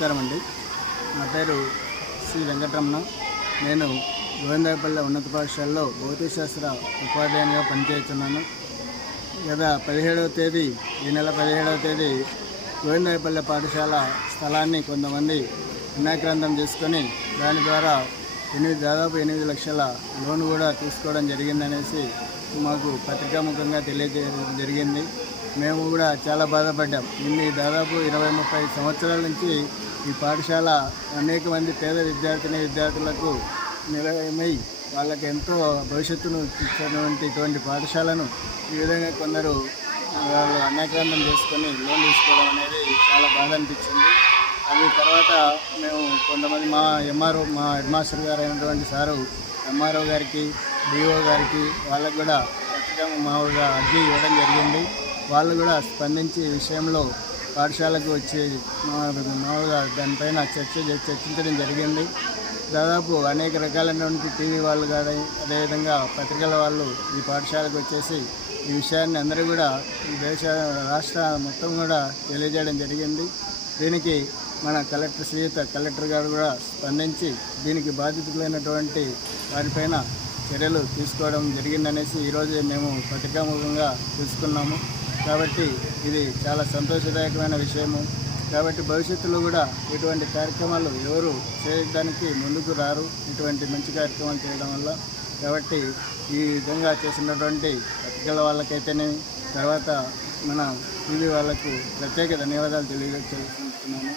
నమస్కారం అండి. నా పేరు శ్రీ వెంకటరమణ. నేను గోవిందపల్లె ఉన్నత పాఠశాలలో భౌతిక శాస్త్ర ఉపాధ్యాయునిగా పనిచేస్తున్నాను. గత పదిహేడవ తేదీ ఈ నెల పదిహేడవ తేదీ గోవిందపల్లె పాఠశాల స్థలాన్ని కొంతమంది వినాక్రాంతం చేసుకొని దాని ద్వారా ఎనిమిది దాదాపు ఎనిమిది లక్షల లోన్ కూడా తీసుకోవడం జరిగిందనేసి మాకు పత్రికాముఖంగా తెలియజేయడం జరిగింది. మేము కూడా చాలా బాధపడ్డాం. ఇన్ని దాదాపు ఇరవై ముప్పై సంవత్సరాల నుంచి ఈ పాఠశాల అనేక మంది పేద విద్యార్థిని విద్యార్థులకు నిలయమై వాళ్ళకి ఎంతో భవిష్యత్తును ఇచ్చినటువంటి ఇటువంటి పాఠశాలను ఈ విధంగా కొందరు వాళ్ళు అన్యాక్రాంతం చేసుకొని లోన్ తీసుకోవడం అనేది చాలా బాధ అనిపించింది. అది తర్వాత మేము కొంతమంది మా ఎంఆర్ఓ మా హెడ్ మాస్టర్ గారు అయినటువంటి సారు ఎంఆర్ఓ గారికి డిఓ గారికి వాళ్ళకు కూడా ఖచ్చితంగా మామూలుగా అర్జీ ఇవ్వడం జరిగింది. వాళ్ళు కూడా స్పందించి ఈ విషయంలో పాఠశాలకు వచ్చి మామూలుగా దానిపైన చర్చ చర్చించడం జరిగింది. దాదాపు అనేక రకాలైనటువంటి టీవీ వాళ్ళు కానీ అదేవిధంగా పత్రికల వాళ్ళు ఈ పాఠశాలకు వచ్చేసి ఈ విషయాన్ని అందరూ కూడా ఈ దేశ రాష్ట్ర మొత్తం కూడా తెలియజేయడం జరిగింది. దీనికి మన కలెక్టర్ శ్రీయుత కలెక్టర్ గారు కూడా స్పందించి దీనికి బాధితులైనటువంటి వారిపైన చర్యలు తీసుకోవడం జరిగిందనేసి ఈరోజు మేము పత్రికాముఖంగా తీసుకున్నాము కాబట్టి ఇది చాలా సంతోషదాయకమైన విషయము. కాబట్టి భవిష్యత్తులో కూడా ఇటువంటి కార్యక్రమాలు ఎవరు చేయడానికి ముందుకు రారు. ఇటువంటి మంచి కార్యక్రమాలు చేయడం వల్ల కాబట్టి ఈ విధంగా చేసినటువంటి పత్రికల వాళ్ళకైతేనేమి తర్వాత మన టీవీ వాళ్ళకు ప్రత్యేక ధన్యవాదాలు తెలియజేస్తున్నాను